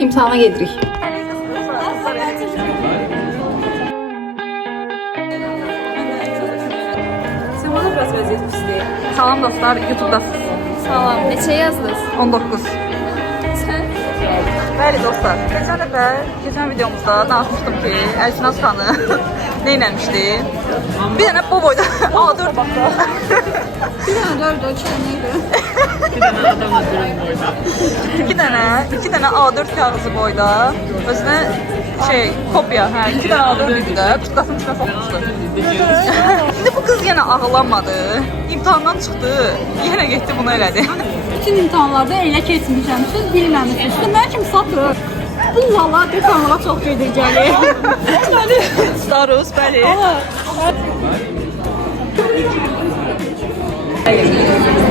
İmtihana gedirik. Sen bana biraz vəziyyət pisdir. Salam dostlar, YouTube'dasınız. Salam. Neçə yazdınız? 19. Sən? Bəli dostlar, geçen videomuzda danışmışdım ki, Əlsinaz xanı nə eləmişdi? Bir dənə bu boyda A4 baxda. Bir dənə dörd ölçən neydi? İki dənə A4 kağızı boyda özünə kopya, 2 dənə A4 idi də, kutkasının içine sokmuşdu. Şimdi bu kız yenə ağlamadı, imtihandan çıxdı, yenə getdi bunu elədi. Bütün imtahanlarda elə keçmişəm, siz bilməmişsiniz. Mən kim satır? Bu valla dekanlığa çox gedəcəli. Starus, bəli.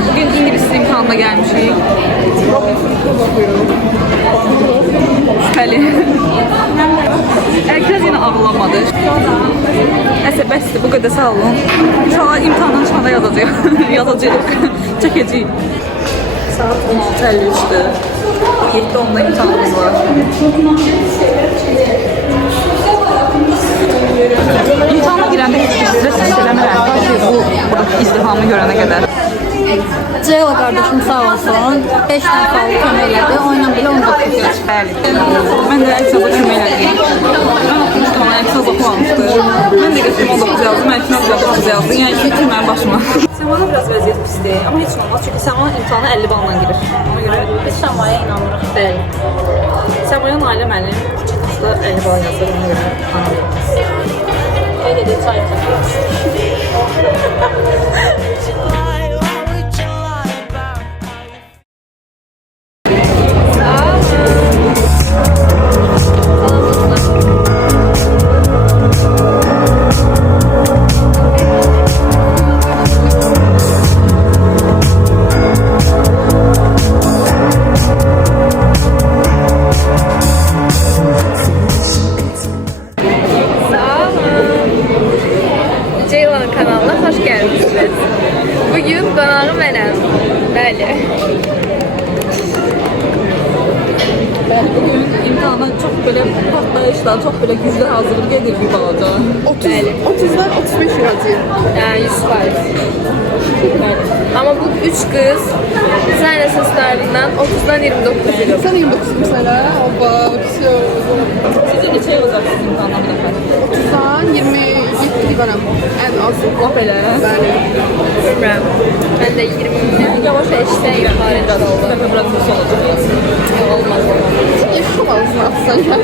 Bugün İngiliz imtihanına gelmişik. Şüpheli. Herkes yine ağlamadı. Neyse bəsdir, bu kadar sağ olun. İnşallah imtihandan çıxanda yazacağıq. Çəkəcəyik. Saat 16:53'dü. 7:10'da imtihanımız var. İmtihana girəndə heç bir stres hissələmirəm. Bu buradakı izdihamı görənə qədər. Ceyla qardaşım sağ olsun. 5 dənə sualı kömək elədi. Oyla belə 19 yaş. Bəli. Mən də Əlsinaz'a kömək elədim. Mən oxumuşdum, amma Əlsinaz oxumamışdı. Mən də götürüm 19 yazdım, Əlsinaz 19 yazdı. Yəni ki, mənim başıma. Səmana biraz vəziyyət pisdir, amma heç olmaz. Çünki Səmana imtihana 50 balla girir. Ona görə biz Səmaya inanırıq. Bəli. Səmaya Nailə müəllim çıxışda 50 bal yazır, ona görə imtihana verilməz. Qeyd edək, çay çəkir. Bugün imtihana çok böyle patlayışlar, çok böyle güçlü hazırlık edildi bir balaca. 30'dan 35 yazıyor. Yani 100%. Ama bu 3 kız dizayn esaslarından 30'dan 29 yıl. Sen 29 mesela. Oba, bakıyorum. Sizce neçə yazacaksınız imtihana bir dəfə? 30'dan 27 varım. En az. Laf elə. Bəli. Bilmem. Ben de 20 yavaş eşten yukarıda oldu. Bir dəfə biraz olacaq. Olmaz. Yaşamazsın aslında.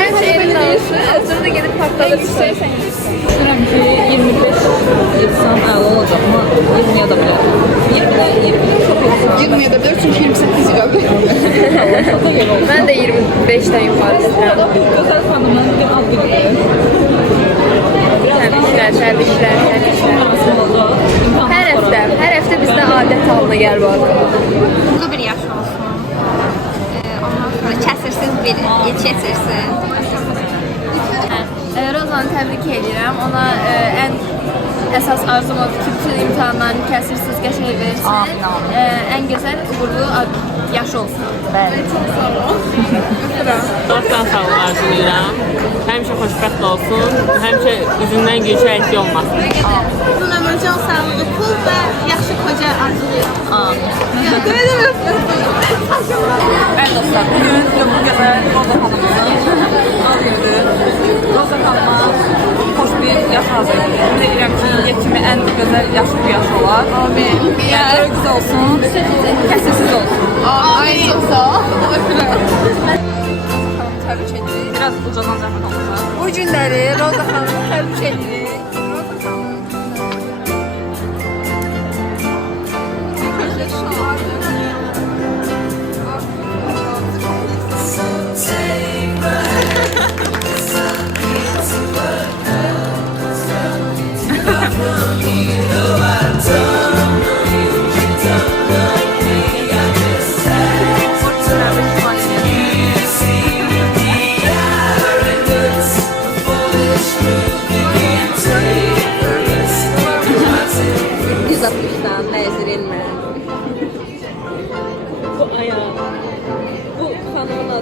Her şey elinde olsun. Hazırda gelip patlatırsın. Düşünürəm ki 25 etsəm əla olacaq ama 20 ya da bilər. 20'də 20 çok etsəm. 20 edebilir çünkü 28 yok. Ben de 25'ten yukarı istedim. Gözəl xanımın bir ad günüdür. Təbriklər. Her hafta bizde adet halına gel bu adam. Mutlu bir yaş olsun. Ondan sonra kəsirsiz bir keçirsin. Rozanı təbrik edirəm. Ona ən əsas arzum odur ki, bütün imtahanlarını kəsirsiz qəşəng versin. Ən gözəl, uğurlu yaşı olsun. Bəli. Çox sağ olun. Dostdan sağlığı arzulayıram. Həmişə xoşbəxt olsun. Həmişə üzündən gülüşə əkli olmasın. Uzun ömür, can sağlığı, pul və yaxşı koca arzulayıram. Bəli dostlar, bugün bu gözəl Roza xanımızın ad günüdür. Roza xanıma xoş bir yaş hazırlayır. Ümid edirəm ki, yetimi ən gözəl yaşlı bir yaş olar. Amin. Yəni, qız olsun, kəsirsiz olsun. Ay çok sağ ol. Təbrik edirik. Biraz ucadan zəhmət olmasa. Bu günləri Roza xanımı təbrik edirik.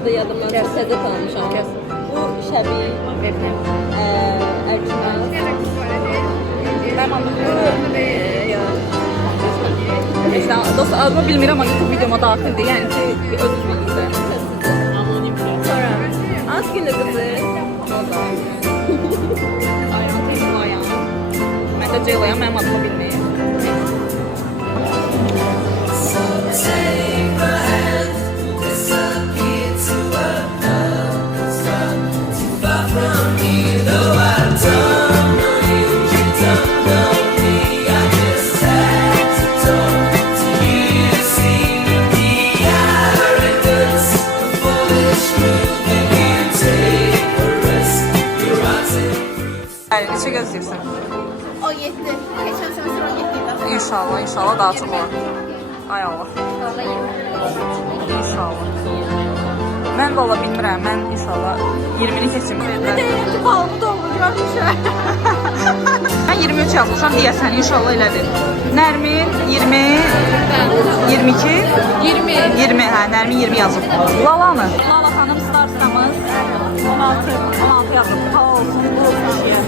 da yadımdan çox təzə tanımışam. Bu Şəbi, Ərkinaz. İşte dostlar adımı bilmirəm ama YouTube videoma daxildir. Yəni ki özünüz bilirsə. Az günlü qızı. Ayağım tezim ayağım. Mən də Ceyla'yam, mənim adımı bilməyim. Yani neçə gözləyirsən? 17. Geçen semestr 17'ydi. İnşallah, inşallah daha çok olur. Ay Allah. İnşallah. Mən valla bilmirəm, mən inşallah 20'ni keçim. Balımı doldurmuşum. Mən 23 yazmışam deyəsən, inşallah elədir. Nərmin 20, 22, 20, hə, Nərmin 20 yazıb. Lalanı. Lala xanım starstamız 16 yazıb. Hava olsun, bu kişiyə.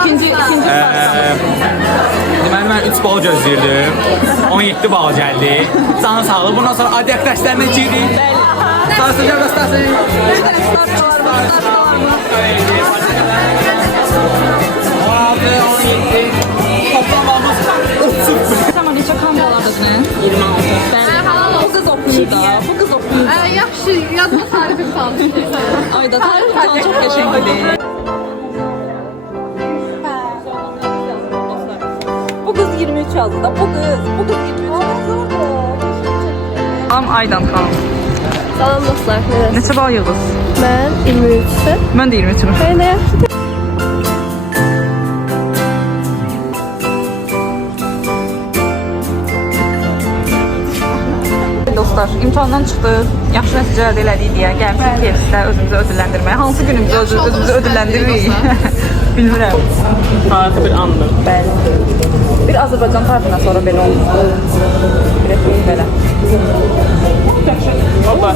İkinci starstamız. Deməli mən 3 bal gözləyirdim. 17 bal gəldi. Canı sağlığı. Bundan sonra adiyak dərslərinə girin. Starsıca göstərsin. Starstalar var, starstalar var. 16, 17. Toplamamız 30. Tamam, neçə kameralardasın, nə? 26. Bu kız oxuyur da, bu kız oxuyur. Yaxşı, yazma tarifim kaldı. Ayda tarif falan çok qəşəngdir. Bu kız 23 yazdı da, bu kız 23 yazdı. Am Aydan xanım. Salam dostlar. Neçə bal yığdınız? Ben 23'te. Mən də 23-üm. Ne yaptın? Dostlar, imtahandan çıxdıq, yaxşı nəticələr elədik deyə gəlmişik KFC-də özümüzü ödülləndirməyə. Hansı günümüzü özümüzü ödüllendiririk? Bilmirəm. Tarixi bir andır. Bəli. Bir Azərbaycan tarifindən sonra belə olmuşdu. Belə.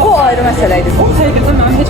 Bu ayrı məsələ idi. O həqiqətən mən heç